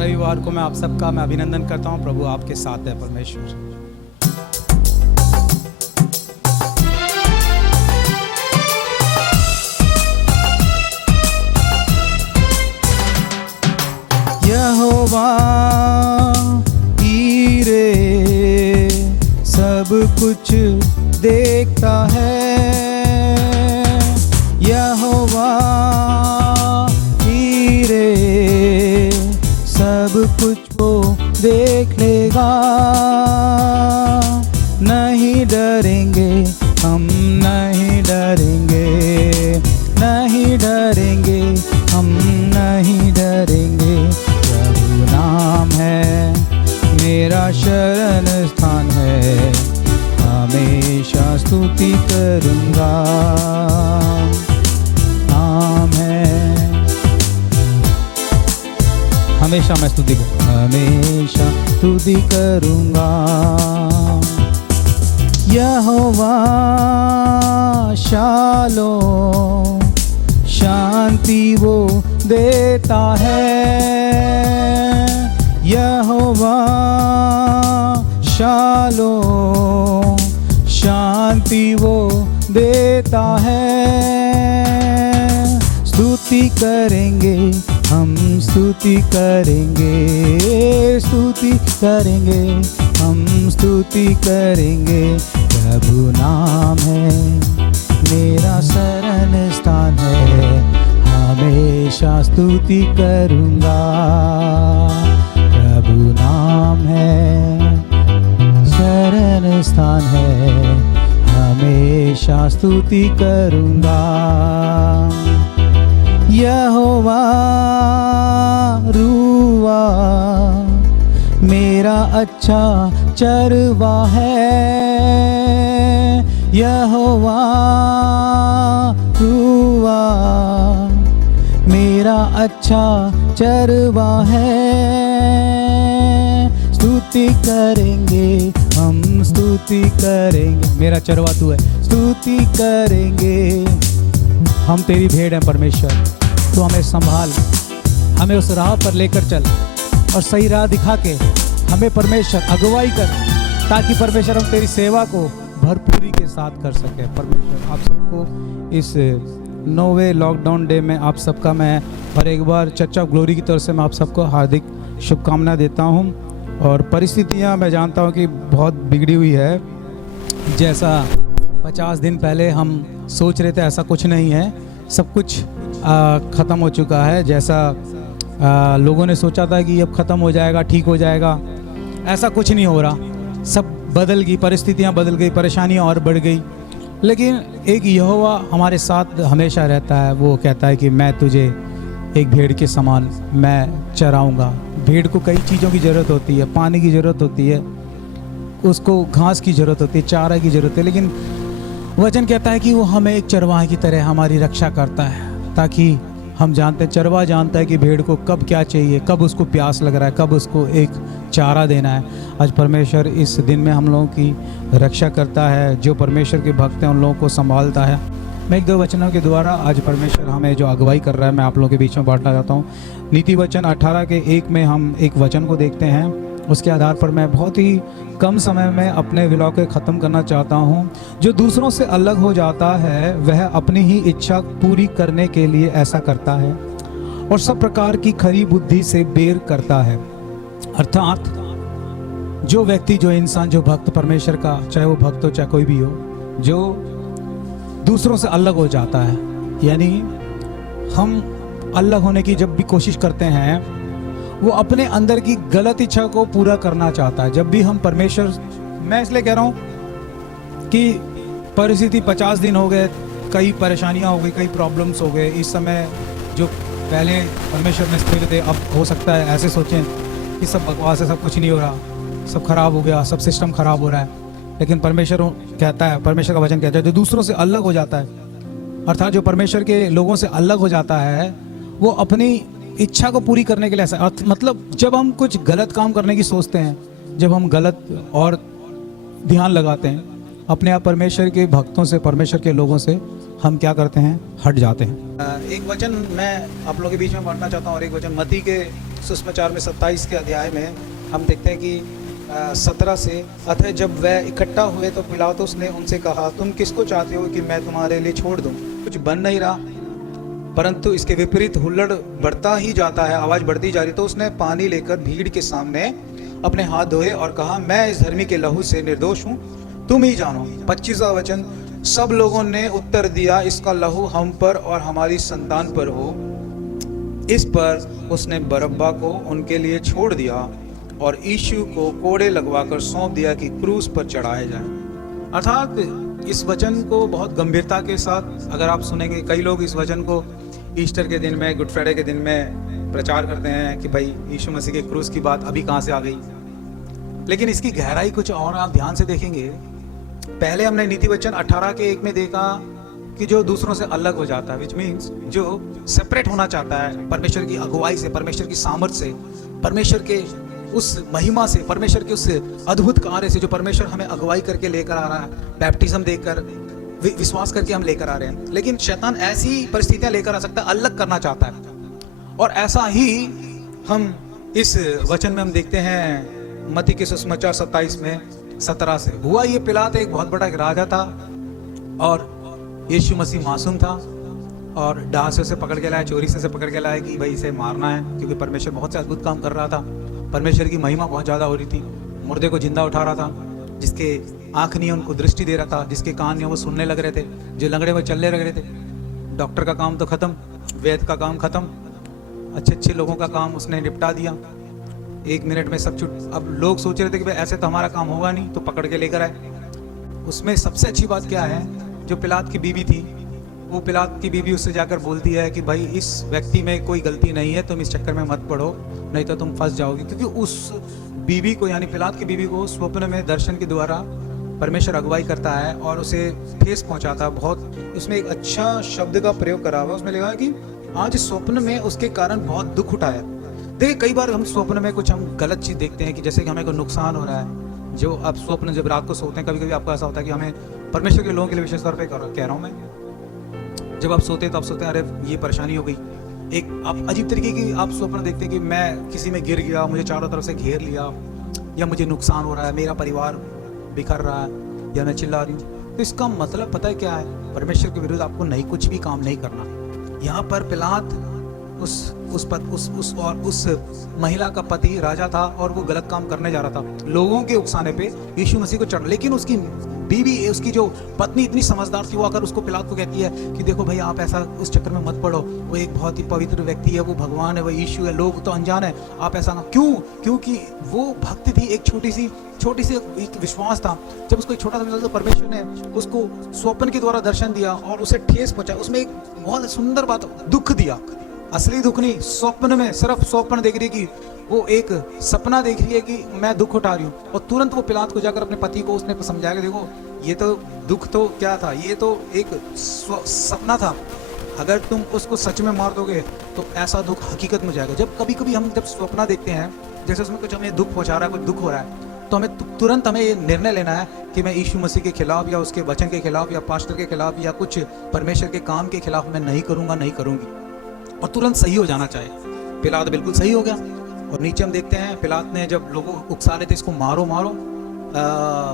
रविवार को मैं आप सबका मैं अभिनंदन करता हूं। प्रभु आपके साथ है। परमेश्वर यहोवा ईरे सब कुछ देखता है। यहोवा ईरे सब कुछ वो देख लेगा। नहीं डरेंगे हम, नहीं डरेंगे, नहीं डरेंगे हम, नहीं डरेंगे। प्रभु नाम है मेरा शरण स्थान है, हमेशा स्तुति करूँगा। नाम है हमेशा मैं स्तुति करूँगा, हमेशा स्तुति करूँगा। यहोवा शालोम शांति वो देता है। यहोवा शालोम शांति वो देता है। स्तुति करेंगे हम, स्तुति करेंगे, स्तुति करेंगे हम, स्तुति करेंगे। प्रभु नाम है मेरा शरण स्थान है, हमेशा स्तुति करूँगा। प्रभु नाम है शरण स्थान है, हमेशा स्तुति करूँगा। यहोवा रुआ मेरा अच्छा चरवा है। यहोवा रुआ मेरा अच्छा चरवा है। स्तुति करेंगे हम, स्तुति करेंगे। मेरा चरवा तू है, स्तुति करेंगे हम। तेरी भेड़ है परमेश्वर, तू हमें संभाल, हमें उस राह पर लेकर चल और सही राह दिखा के हमें परमेश्वर अगुवाई कर, ताकि परमेश्वर हम तेरी सेवा को भरपूरी के साथ कर सके। परमेश्वर आप सबको इस 9वें लॉकडाउन डे में आप सबका मैं और एक बार चर्च ऑफ ग्लोरी की तरफ से मैं आप सबको हार्दिक शुभकामना देता हूं। और परिस्थितियां मैं जानता हूं कि बहुत बिगड़ी हुई है। जैसा 50 दिन पहले हम सोच रहे थे ऐसा कुछ नहीं है, सब कुछ ख़त्म हो चुका है। जैसा लोगों ने सोचा था कि अब ख़त्म हो जाएगा, ठीक हो जाएगा, ऐसा कुछ नहीं हो रहा। सब बदल गई, परिस्थितियां बदल गई, परेशानियां और बढ़ गई। लेकिन एक यहोवा हमारे साथ हमेशा रहता है। वो कहता है कि मैं तुझे एक भेड़ के समान मैं चराऊँगा। भेड़ को कई चीज़ों की ज़रूरत होती है, पानी की ज़रूरत होती है, उसको घास की ज़रूरत होती है, चारा की ज़रूरत है। लेकिन वचन कहता है कि वो हमें एक चरवाहे की तरह हमारी रक्षा करता है, ताकि हम जानते हैं, चरवाहा जानता है कि भेड़ को कब क्या चाहिए, कब उसको प्यास लग रहा है, कब उसको एक चारा देना है। आज परमेश्वर इस दिन में हम लोगों की रक्षा करता है। जो परमेश्वर के भक्त हैं उन लोगों को संभालता है। मैं एक दो वचनों के द्वारा आज परमेश्वर हमें जो अगुवाई कर रहा है मैं आप लोगों के बीच में बांटना चाहता हूँ। नीति वचन 18 के 1 में हम एक वचन को देखते हैं। उसके आधार पर मैं बहुत ही कम समय में अपने व्लॉग को ख़त्म करना चाहता हूँ। जो दूसरों से अलग हो जाता है वह अपनी ही इच्छा पूरी करने के लिए ऐसा करता है और सब प्रकार की खरी बुद्धि से बेर करता है। अर्थात जो व्यक्ति, जो इंसान, जो भक्त परमेश्वर का, चाहे वो भक्त हो चाहे कोई भी हो, जो दूसरों से अलग हो जाता है, यानी हम अलग होने की जब भी कोशिश करते हैं वो अपने अंदर की गलत इच्छा को पूरा करना चाहता है। जब भी हम परमेश्वर, मैं इसलिए कह रहा हूँ कि परिस्थिति 50 दिन हो गए, कई परेशानियाँ हो गई, कई प्रॉब्लम्स हो गए। इस समय जो पहले परमेश्वर में स्थिर थे, अब हो सकता है ऐसे सोचें कि सब बकवास है, सब कुछ नहीं हो रहा, सब खराब हो गया, सब सिस्टम खराब हो रहा है। लेकिन परमेश्वर कहता है, परमेश्वर का वचन कहता है, जो दूसरों से अलग हो जाता है, अर्थात जो परमेश्वर के लोगों से अलग हो जाता है, वो अपनी इच्छा को पूरी करने के लिए ऐसा, मतलब जब हम कुछ गलत काम करने की सोचते हैं, जब हम गलत और ध्यान लगाते हैं अपने आप परमेश्वर के भक्तों से, परमेश्वर के लोगों से, हम क्या करते हैं, हट जाते हैं। एक वचन मैं आप लोगों के बीच में पढ़ना चाहता हूँ और एक वचन मत्ती के सुसमाचार में 27 के अध्याय में हम देखते हैं कि 17 से, अतः जब वह इकट्ठा हुए तो पिलातुस ने उनसे कहा, तुम किसको चाहते हो कि मैं तुम्हारे लिए छोड़ दूं? कुछ बन नहीं रहा, परंतु इसके विपरीत हुल्लड़ बढ़ता ही जाता है, आवाज़ बढ़ती जा रही। तो उसने पानी लेकर भीड़ के सामने अपने हाथ धोए और कहा, मैं इस धर्मी के लहू से निर्दोष हूँ, तुम ही जानो। 25वां वचन, सब लोगों ने उत्तर दिया, इसका लहू हम पर और हमारी संतान पर हो। इस पर उसने बरअब्बा को उनके लिए छोड़ दिया और यीशु को कोड़े लगवाकर सौंप दिया कि क्रूस पर चढ़ाए जाए। अर्थात इस वचन को बहुत गंभीरता के साथ अगर आप सुनेंगे, कई लोग इस वचन को ईस्टर के दिन में, गुड फ्राइडे के दिन में प्रचार करते हैं कि भाई यीशु मसीह के क्रूस की बात अभी कहाँ से आ गई। लेकिन इसकी गहराई कुछ और आप ध्यान से देखेंगे। पहले हमने नीति वचन 18 के 1 में देखा कि जो दूसरों से अलग हो जाता है, विच मीन्स जो सेपरेट होना चाहता है परमेश्वर की अगुवाई से, परमेश्वर की सामर्थ से, परमेश्वर के उस महिमा से, परमेश्वर के उस अद्भुत कार्य से जो परमेश्वर हमें अगुवाई करके लेकर आ रहा है, बैप्टिज्म देकर, विश्वास करके हम लेकर आ रहे हैं। लेकिन शैतान ऐसी परिस्थितियां लेकर आ सकता है, अलग करना चाहता है। और ऐसा ही हम इस वचन में हम देखते हैं मत्ती के सुसमाचार 27 में 17 से। हुआ ये, पिलात एक बहुत बड़ा राजा था और यीशु मसीह मासूम था और डाह से उसे पकड़ के लाया, चोरी से पकड़ के लाया कि भाई इसे मारना है, क्योंकि परमेश्वर बहुत से अद्भुत काम कर रहा था, परमेश्वर की महिमा बहुत ज़्यादा हो रही थी। मुर्दे को जिंदा उठा रहा था, जिसके आँख नहीं है उनको दृष्टि दे रहा था, जिसके कान नहीं है वो सुनने लग रहे थे, जो लंगड़े वो चलने लग रहे थे। डॉक्टर का काम तो ख़त्म, वैद्य का काम ख़त्म, अच्छे अच्छे लोगों का काम उसने निपटा दिया। 1 मिनट में सब छूट। अब लोग सोच रहे थे कि भाई ऐसे तो हमारा काम होगा नहीं, तो पकड़ के लेकर आए। उसमें सबसे अच्छी बात क्या है, जो पिलात की बीवी थी, वो पिलात की बीवी उससे जाकर बोलती है कि भाई इस व्यक्ति में कोई गलती नहीं है, तुम इस चक्कर में मत पड़ो, नहीं तो तुम फंस जाओगे। क्योंकि उस बीवी को, यानी पिलात की बीवी को स्वप्न में दर्शन के द्वारा परमेश्वर अगुवाई करता है और उसे ठेस पहुंचाता है। बहुत उसमें एक अच्छा शब्द का प्रयोग करा हुआ, उसमें लिखा है कि आज स्वप्न में उसके कारण बहुत दुख उठाया। देखिए कई बार हम स्वप्न में कुछ हम गलत चीज़ देखते हैं कि जैसे कि हमें कोई नुकसान हो रहा है। जो आप स्वप्न जब रात को सोते हैं, कभी कभी आपको ऐसा होता है कि हमें परमेश्वर के लोगों के लिए विशेष तौर पर कह रहा हूँ मैं, जब आप सोते हैं तो आप सोते हैं अरे ये परेशानी हो गई। एक आप अजीब तरीके की आप स्वप्न देखते हैं कि मैं किसी में गिर गया, मुझे चारों तरफ से घेर लिया, या मुझे नुकसान हो रहा है, मेरा परिवार बिखर रहा है, या मैं चिल्ला रही हूँ। तो इसका मतलब पता है क्या है, परमेश्वर के विरुद्ध आपको नहीं कुछ भी काम नहीं करना। यहाँ पर पिलात उस महिला का पति राजा था और वो गलत काम करने जा रहा था, लोगों के उकसाने पे यीशु मसीह को चढ़। लेकिन उसकी बीवी, उसकी जो पत्नी इतनी समझदार थी, वो आकर उसको पिलात को कहती है कि देखो भाई आप ऐसा उस चक्कर में मत पड़ो, वो एक बहुत ही पवित्र व्यक्ति है, वो भगवान है, वो यीशु है, लोग तो अनजान है, आप ऐसा ना। क्यों? क्योंकि वो भक्ति थी, एक छोटी सी एक विश्वास था। जब उसको एक छोटा सा तो परमेश्वर ने उसको स्वप्न के द्वारा दर्शन दिया और उसे ठेस पहुंचा। उसमें एक बहुत सुंदर बात, दुख दिया, असली दुख नहीं, स्वप्न में सिर्फ स्वप्न देख रही है कि वो एक सपना देख रही है कि मैं दुख उठा रही हूँ। और तुरंत वो पिलात को जाकर अपने पति को उसने समझाया कि देखो ये तो दुख तो क्या था, ये तो एक सपना था, अगर तुम उसको सच में मार दोगे तो ऐसा दुख हकीकत में हो जाएगा। जब कभी कभी हम जब स्वप्न देखते हैं, जैसे उसमें कुछ हमें दुख पहुंचा रहा है, कुछ दुख हो रहा है, तो हमें तुरंत हमें ये निर्णय लेना है कि मैं यीशु मसीह के खिलाफ या उसके वचन के खिलाफ या पास्टर के खिलाफ या कुछ परमेश्वर के काम के खिलाफ मैं नहीं करूँगा, नहीं करूँगी, और तुरंत सही हो जाना चाहिए। पिलात बिल्कुल सही हो गया। और नीचे हम देखते हैं पिलात ने जब लोगों उकसा रहे थे इसको मारो मारो,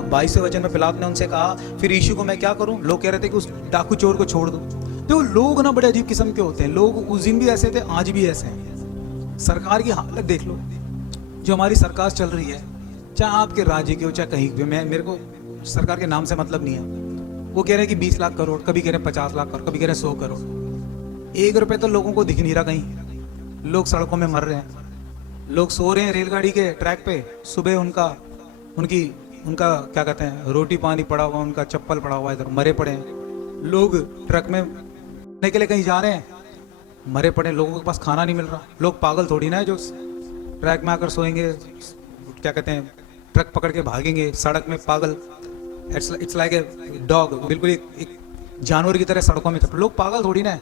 22वें वचन में पिलात ने उनसे कहा फिर यीशु को मैं क्या करूं? लोग कह रहे थे कि उस डाकू चोर को छोड़ दो। तो लोग ना बड़े अजीब किस्म के होते हैं, लोग उस दिन भी ऐसे थे, आज भी ऐसे हैं। सरकार की हालत देख लो, जो हमारी सरकार चल रही है, चाहे आपके राज्य की हो चाहे कहीं भी, मेरे को सरकार के नाम से मतलब नहीं है। वो कह रहे हैं कि 20 लाख करोड़, कभी कह रहे हैं 50 लाख करोड़, कभी कह रहे हैं 100 करोड़। 1 रुपये तो लोगों को दिख नहीं रहा कहीं। लोग सड़कों में मर रहे हैं, लोग सो रहे हैं रेलगाड़ी के ट्रैक पे, सुबह उनका क्या कहते हैं, रोटी पानी पड़ा हुआ, उनका चप्पल पड़ा हुआ, इधर मरे पड़े हैं। लोग ट्रक में जाने के लिए कहीं जा रहे हैं, मरे पड़े, लोगों के पास खाना नहीं मिल रहा। लोग पागल थोड़ी ना है जो ट्रैक में आकर सोएंगे, क्या कहते हैं, ट्रक पकड़ के भागेंगे सड़क में, पागल। इट्स लाइक ए डॉग, बिल्कुल एक जानवर की तरह सड़कों में। लोग पागल थोड़ी ना है।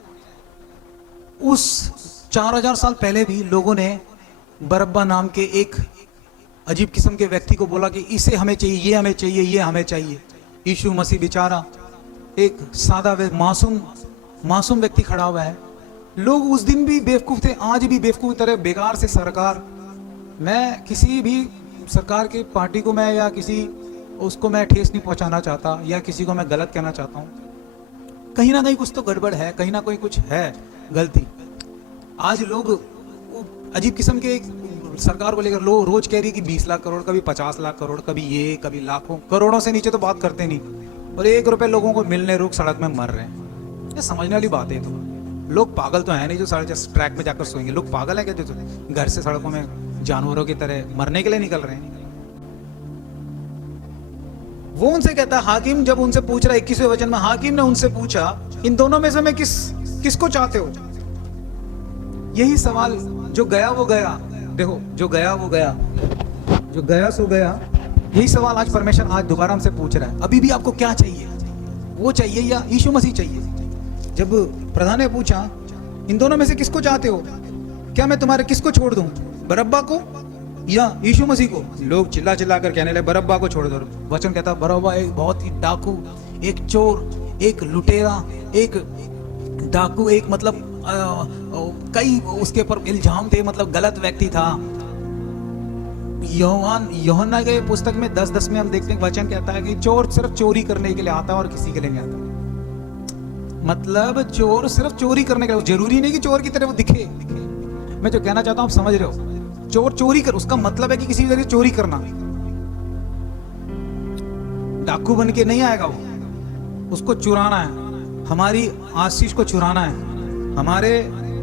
उस 4000 साल पहले भी लोगों ने बरअब्बा नाम के एक अजीब किस्म के व्यक्ति को बोला कि इसे हमें चाहिए, ये हमें चाहिए, ये हमें चाहिए। यीशु मसीह बेचारा एक सादा मासूम व्यक्ति खड़ा हुआ है, लोग उस दिन भी बेवकूफ़ थे, आज भी बेवकूफ़ की तरह बेकार से सरकार। मैं किसी भी सरकार की पार्टी को मैं या किसी उसको मैं ठेस नहीं पहुंचाना चाहता या किसी को मैं गलत कहना चाहता हूँ। कहीं ना कहीं कुछ तो गड़बड़ है, कहीं ना कहीं कुछ है गलती। आज लोग अजीब किस्म के सरकार को लेकर लोग रोज कह रही है कि 20 लाख करोड़, कभी 50 लाख करोड़, कभी ये कभी लाखों करोड़ों से नीचे तो बात करते नहीं, और 1 रुपए लोगों को मिलने रुक सड़क में मर रहे हैं। ये समझने वाली बात है। तो लोग पागल तो है नहीं जो साढ़े ट्रैक में जाकर सोएंगे। लोग पागल है क्या जो घर से सड़कों में जानवरों की तरह मरने के लिए निकल रहे हैं। वो उनसे कहता, हाकिम जब उनसे पूछ रहा है 21वें वचन में, हाकिम ने उनसे पूछा इन दोनों में से मैं किसको चाहते हो। यही सवाल, जो गया वो गया, देखो जो गया वो गया, जो गया सो गया। यही सवाल आज परमेश्वर आज दोबारा हमसे पूछ रहा है, अभी भी आपको क्या चाहिए, वो चाहिए या यीशु मसीह चाहिए। जब प्रधान ने पूछा इन दोनों में से किसको चाहते हो, क्या मैं तुम्हारे किसको छोड़ दूं, बरअब्बा को या यीशु मसीह को। लोग चिल्ला चिल्ला कर कहने लगे बरअब्बा को छोड़ दो। वचन कहता बरअब्बा एक बहुत ही डाकू, एक चोर, एक लुटेरा, एक डाकू, एक मतलब कई उसके ऊपर इल्जाम थे, मतलब गलत व्यक्ति था। यूहन्ना के पुस्तक में 10:10 में हम देखते हैं, वचन कहता है कि चोर सिर्फ चोरी करने के लिए आता है और किसी के लिए नहीं आता। मतलब चोर सिर्फ चोरी करने के लिए, जरूरी नहीं कि चोर की तरह वो दिखे। मैं जो कहना चाहता हूं आप समझ रहे हो। चोर चोरी कर, उसका मतलब है कि किसी जगह चोरी करना। डाकू बन के नहीं आएगा वो, उसको चुराना है, हमारी आशीष को चुराना है, हमारे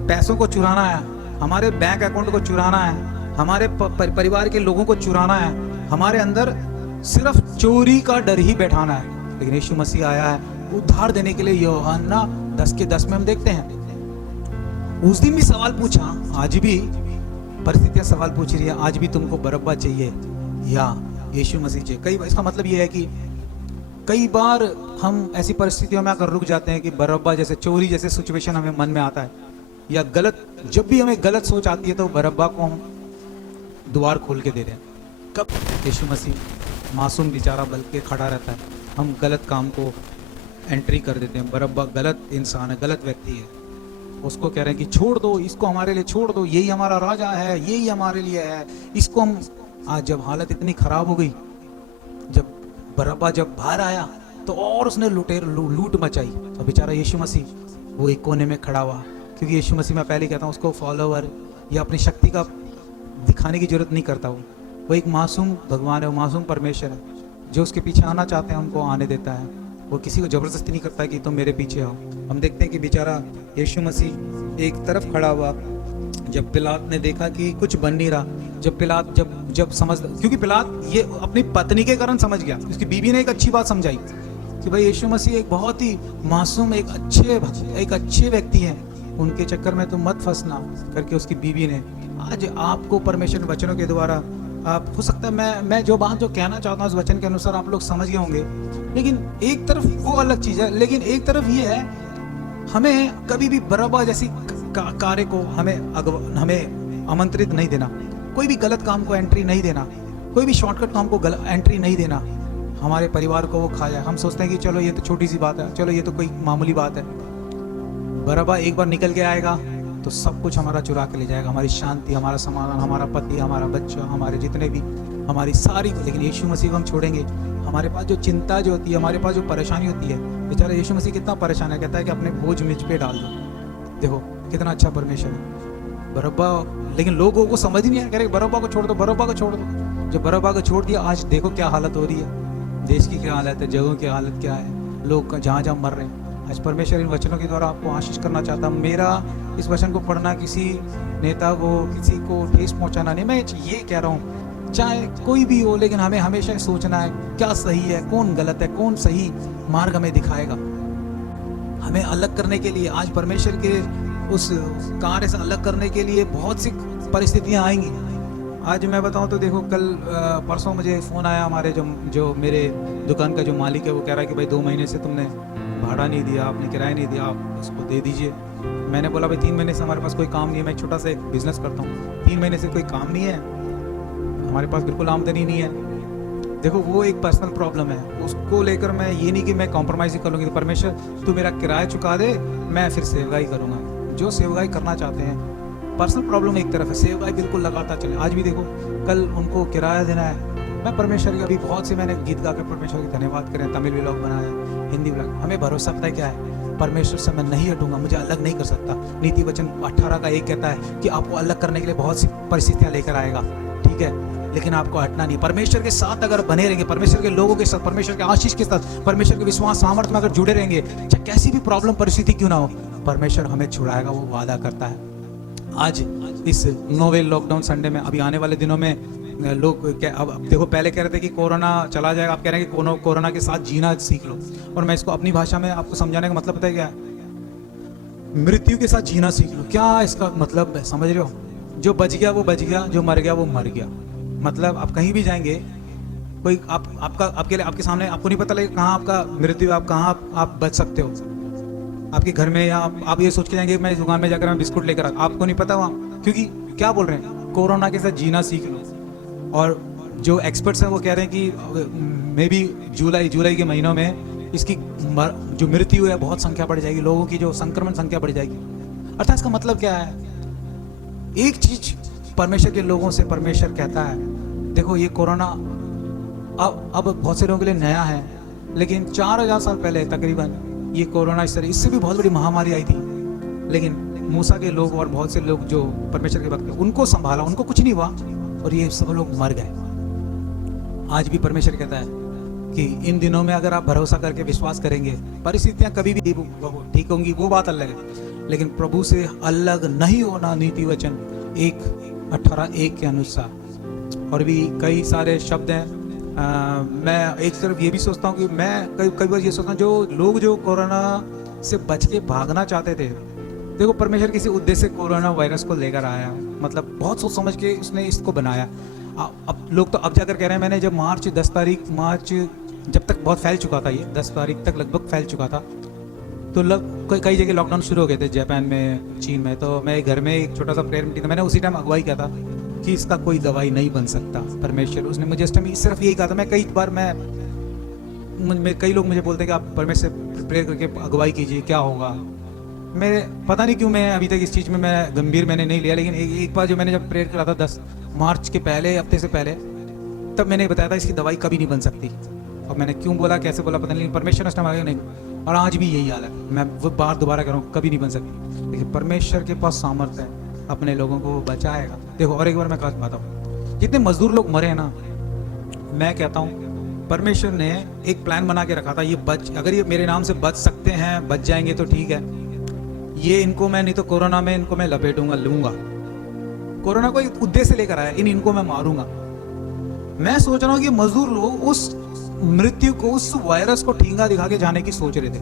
पैसों को चुराना है, हमारे बैंक अकाउंट को चुराना है, हमारे परिवार के लोगों को चुराना है। हमारे अंदर सिर्फ चोरी का डर ही बैठाना है। लेकिन यीशु मसीह आया है उद्धार देने के लिए। यूहन्ना 10:10 में हम देखते हैं, उस दिन भी सवाल पूछा, आज भी परिस्थितियां सवाल पूछ रही है, आज भी तुमको बरअब्बा चाहिए या यीशु मसीह चाहिए। कई बार इसका मतलब ये है कि कई बार हम ऐसी परिस्थितियों में आकर रुक जाते हैं कि बरअब्बा जैसे चोरी जैसे सिचुएशन हमें मन में आता है, या गलत, जब भी हमें गलत सोच आती है तो बरअब्बा को हम द्वार खोल के दे रहे हैं। कब यीशु मसीह मासूम बेचारा बल के खड़ा रहता है, हम गलत काम को एंट्री कर देते हैं। बरअब्बा गलत इंसान है, गलत व्यक्ति है, उसको कह रहे हैं कि छोड़ दो इसको, हमारे लिए छोड़ दो, यही हमारा राजा है, यही हमारे लिए है, इसको हम। आज जब हालत इतनी खराब हो गई, जब बरअब्बा जब बाहर आया तो और उसने लूट मचाई, तो बेचारा यीशु मसीह वो एक कोने में खड़ा हुआ। क्योंकि यीशु मसीह, मैं पहले कहता हूँ, उसको फॉलोवर या अपनी शक्ति का दिखाने की जरूरत नहीं करता। वो एक मासूम भगवान है, वो मासूम परमेश्वर है, जो उसके पीछे आना चाहते हैं उनको आने देता है। वो किसी को जबरदस्ती नहीं करता कि तुम मेरे पीछे आओ। हम देखते हैं कि बेचारा यीशु मसीह एक तरफ खड़ा हुआ, जब पिलात ने देखा कि कुछ बन नहीं रहा, जब पिलात जब समझ, क्योंकि पिलात ये अपनी पत्नी के कारण समझ गया, उसकी बीवी ने एक अच्छी बात समझाई कि भाई यीशु मसीह एक बहुत ही मासूम, एक अच्छे व्यक्ति हैं, उनके चक्कर में तुम मत फंसना करके उसकी बीवी ने। आज आपको परमेश्वर वचनों के द्वारा, आप हो सकता है मैं जो बात जो कहना चाहता हूँ उस वचन के अनुसार आप लोग समझ गए होंगे, लेकिन एक तरफ वो अलग चीज़ है, लेकिन एक तरफ ये है, हमें कभी भी बरअब्बा जैसी कार्य को हमें आमंत्रित नहीं देना, कोई भी गलत काम को एंट्री नहीं देना, कोई भी शॉर्टकट काम को एंट्री नहीं देना। हमारे परिवार को वो खा जाए, हम सोचते हैं कि चलो ये तो छोटी सी बात है, चलो ये तो कोई मामूली बात है। बरअब्बा एक बार निकल के आएगा तो सब कुछ हमारा चुरा के ले जाएगा, हमारी शांति, हमारा समाधान, हमारा पति, हमारा बच्चा, हमारे जितने भी, हमारी सारी। लेकिन यीशु मसीह को हम छोड़ेंगे, हमारे पास जो चिंता जो होती है, हमारे पास जो परेशानी होती है, बेचारा यीशु मसीह कितना परेशान है, कहता है कि अपने बोझ मुझ पे डाल दो। देखो कितना अच्छा परमेश्वर है। बरअब्बा, लेकिन लोगों को समझ ही नहीं आया, कह रहे बरअब्बा को छोड़ दो, बरअब्बा को छोड़ दो। जब बरअब्बा को छोड़ दिया, आज देखो क्या हालत हो रही है, देश की क्या हालत है, जगहों की हालत क्या है, लोग जहाँ जहाँ मर रहे हैं। आज परमेश्वर इन वचनों के द्वारा आपको आशीष करना चाहता हूँ। मेरा इस वचन को पढ़ना किसी नेता को, किसी को ठेस पहुँचाना नहीं, मैं ये कह रहा हूँ चाहे कोई भी हो, लेकिन हमें हमेशा सोचना है क्या सही है, कौन गलत है, कौन सही मार्ग हमें दिखाएगा। हमें अलग करने के लिए, आज परमेश्वर के उस कार्य से अलग करने के लिए बहुत सी परिस्थितियाँ आएंगी। आज मैं बताऊं तो देखो, कल परसों मुझे फ़ोन आया, हमारे जो मेरे दुकान का जो मालिक है, वो कह रहा है कि भाई 2 महीने से तुमने भाड़ा नहीं दिया, आपने किराया नहीं दिया, आप इसको दे दीजिए। मैंने बोला भाई 3 महीने से हमारे पास कोई काम नहीं है, मैं छोटा सा एक बिजनेस करता हूँ, 3 महीने से कोई काम नहीं है, हमारे पास बिल्कुल आमदनी नहीं है। देखो वो एक पर्सनल प्रॉब्लम है, उसको लेकर मैं ये नहीं कि मैं कॉम्प्रोमाइज़ ही कर लूँगी। तो परमेश्वर तू मेरा किराया चुका दे, मैं फिर सेवगाई करूँगा। जो सेवकाई करना चाहते हैं, पर्सनल प्रॉब्लम एक तरफ है, सेवकाई बिल्कुल लगातार चले। आज भी देखो, कल उनको किराया देना है। मैं परमेश्वर के अभी बहुत से मैंने गीत गा के परमेश्वर की धन्यवाद करें, तमिल व्लॉग बनाया, हिंदी व्लॉग। हमें भरोसा पता है क्या है, परमेश्वर से मैं नहीं हटूंगा, मुझे अलग नहीं कर सकता। नीति वचन 18 का 1 कहता है कि आपको अलग करने के लिए बहुत सी परिस्थितियां लेकर आएगा, ठीक है, लेकिन आपको हटना नहीं। परमेश्वर के साथ अगर बने रहेंगे, परमेश्वर के लोगों के साथ, परमेश्वर के आशीष के साथ, परमेश्वर के विश्वास सामर्थ्य में अगर जुड़े रहेंगे, चाहे कैसी भी प्रॉब्लम परिस्थिति क्यों ना हो, परमेश्वर हमें छुड़ाएगा, वो वादा करता है। आज इस नोवेल लॉकडाउन संडे में, अभी आने वाले दिनों में लोग अब देखो, पहले कह रहे थे कि कोरोना चला जाएगा, आप कह रहे हैं कि कोरोना के साथ जीना सीख लो। और मैं इसको अपनी भाषा में आपको समझाने का मतलब पता है क्या है, मृत्यु के साथ जीना सीख लो। क्या इसका मतलब है, समझ रहे हो? जो बच गया वो बच गया, जो मर गया वो मर गया। मतलब आप कहीं भी जाएंगे, कोई आपके सामने आपको नहीं पता लगेगा कहाँ आपका मृत्यु, आप कहाँ आप बच सकते हो। आपके घर में, या आप ये सोच के जाएंगे मैं इस दुकान में जाकर मैं बिस्कुट लेकर आता, आपको नहीं पता वहाँ, क्योंकि क्या बोल रहे हैं, कोरोना के साथ जीना सीख लो। और जो एक्सपर्ट्स हैं वो कह रहे हैं कि मे बी जुलाई के महीनों में इसकी जो मृत्यु है बहुत संख्या बढ़ जाएगी, लोगों की जो संक्रमण संख्या बढ़ जाएगी। अर्थात इसका मतलब क्या है, एक चीज परमेश्वर के लोगों से परमेश्वर कहता है, देखो ये कोरोना अब बहुत से लोगों के लिए नया है, लेकिन 4000 साल पहले तकरीबन ये कोरोना इससे भी बहुत बड़ी महामारी आई थी, लेकिन मूसा के लोग और बहुत से लोग जो परमेश्वर के भक्त थे उनको संभाला, उनको कुछ नहीं हुआ, और ये सब लोग मर गए। आज भी परमेश्वर कहता है कि इन दिनों में अगर आप भरोसा करके विश्वास करेंगे, परिस्थितियां कभी भी ठीक होंगी, वो बात अलग है, लेकिन प्रभु से अलग नहीं होना, नीति वचन 18:1 के अनुसार। और भी कई सारे शब्द हैं। मैं एक तरफ ये भी सोचता हूँ कि मैं कई बार ये सोचता हूँ, जो लोग जो कोरोना से बच के भागना चाहते थे, देखो परमेश्वर किसी उद्देश्य से कोरोना वायरस को लेकर आया, मतलब बहुत सोच समझ के उसने इसको बनाया। अब लोग तो अब जाकर कह रहे हैं, मैंने जब मार्च जब तक बहुत फैल चुका था, ये 10 तारीख तक लगभग फैल चुका था, तो कई जगह लॉकडाउन शुरू हो गए थे, जापान में, चीन में। तो मैं घर में एक छोटा सा प्रेयर मीटिंग था, मैंने उसी टाइम अगुवाई किया था कि इसका कोई दवाई नहीं बन सकता। परमेश्वर उसने मुझे इस टाइम सिर्फ यही कहा था। मैं कई बार कई लोग मुझे बोलते हैं कि आप परमेश्वर से प्रेयर करके अगुवाई कीजिए, क्या होगा। मैं पता नहीं क्यों मैं अभी तक इस चीज़ में मैं गंभीर मैंने नहीं लिया, लेकिन एक बार जो मैंने जब प्रेयर करा था 10 मार्च के पहले हफ्ते से पहले, तब मैंने बताया था इसकी दवाई कभी नहीं बन सकती। और मैंने क्यों बोला, कैसे बोला पता नहीं, परमेश्वर उस टाइम आ गया नहीं। और आज भी यही हाल है, मैं वो बार दोबारा कर रहा हूँ, कभी नहीं बन सकती। लेकिन परमेश्वर के पास सामर्थ्य है, अपने लोगों को बचाएगा। देखो, और एक बार मैं बात बताऊँ, जितने मजदूर लोग मरे हैं ना, मैं कहता हूँ परमेश्वर ने एक प्लान बना के रखा था, ये अगर ये मेरे नाम से बच सकते हैं, बच जाएंगे तो ठीक है, ये इनको मैं नहीं तो कोरोना में इनको मैं लपेटूंगा, लूंगा। कोरोना को एक उद्देश्य लेकर आया, इनको मैं मारूंगा। मैं सोच रहा हूँ कि मजदूर लोग उस मृत्यु को, उस वायरस को ठींगा दिखा के जाने की सोच रहे थे,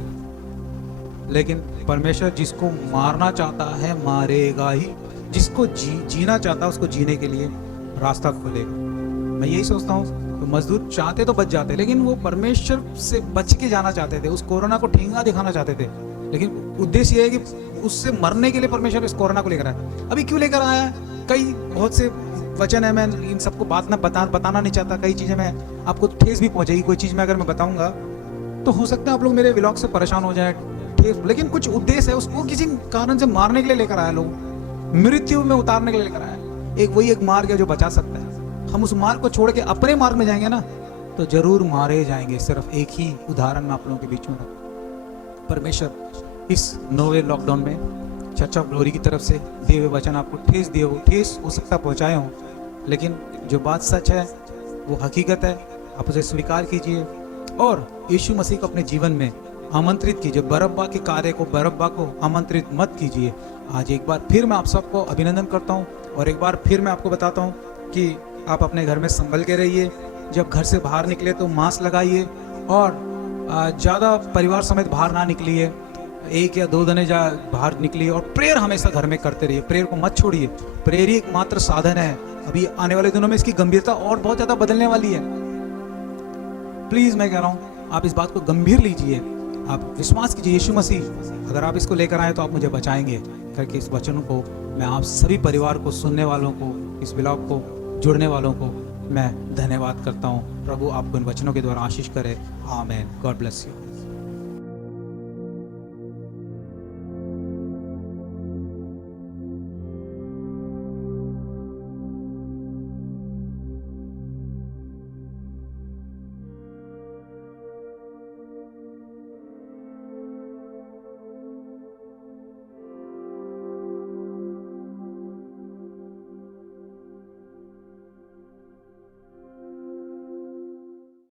लेकिन परमेश्वर जिसको मारना चाहता है मारेगा ही, जिसको जीना चाहता है उसको जीने के लिए रास्ता खोलेगा। मैं यही सोचता हूँ, तो मजदूर चाहते तो बच जाते, लेकिन वो परमेश्वर से बच के जाना चाहते थे, उस कोरोना को ठींगा दिखाना चाहते थे। लेकिन उद्देश्य ये है कि उससे मरने के लिए परमेश्वर इस कोरोना को लेकर आया। अभी क्यों लेकर आया है, कई बहुत से वचन है, मैं इन सबको बताना नहीं चाहता। कई चीज़ें मैं आपको ठेस भी पहुंचेगी, कोई चीज़ में अगर मैं बताऊंगा तो हो सकता है आप लोग मेरे व्लॉग से परेशान हो जाए, ठेस, लेकिन कुछ उद्देश्य है, उसको किसी कारण से मारने के लिए लेकर आया, लोग मृत्यु में उतारने के लिए लेकर आया। वही एक मार्ग है जो बचा सकता है। हम उस मार्ग को छोड़ के अपने मार्ग में जाएंगे ना, तो जरूर मारे जाएंगे। सिर्फ एक ही उदाहरण मैं आप लोगों के बीच में रखूं। परमेश्वर इस नोवेल लॉकडाउन में चर्च ऑफ ग्लोरी की तरफ से दिए हुए वचन आपको ठेस हो सकता पहुंचाए हों, लेकिन जो बात सच है वो हकीकत है, आप उसे स्वीकार कीजिए और यीशु मसीह को अपने जीवन में आमंत्रित कीजिए। बरअब्बा को आमंत्रित मत कीजिए। आज एक बार फिर मैं आप सबको अभिनंदन करता हूँ और एक बार फिर मैं आपको बताता हूँ कि आप अपने घर में संभल के रहिए। जब घर से बाहर निकले तो मास्क लगाइए और ज़्यादा परिवार समेत बाहर ना निकलिए, 1 या 2 दिन बाहर निकलिए और प्रेयर हमेशा घर में करते रहिए। प्रेयर को मत छोड़िए, प्रेयर ही एकमात्र साधन है। अभी आने वाले दिनों में इसकी गंभीरता और बहुत ज़्यादा बदलने वाली है। प्लीज़ मैं कह रहा हूँ, आप इस बात को गंभीर लीजिए, आप विश्वास कीजिए यीशु मसीह अगर आप इसको लेकर आए तो आप मुझे बचाएंगे करके इस वचन को मैं आप सभी परिवार को, सुनने वालों को, इस ब्लॉग को जुड़ने वालों को मैं धन्यवाद करता हूँ। प्रभु आपको इन वचनों के द्वारा आशीष करे। आमीन। God bless you.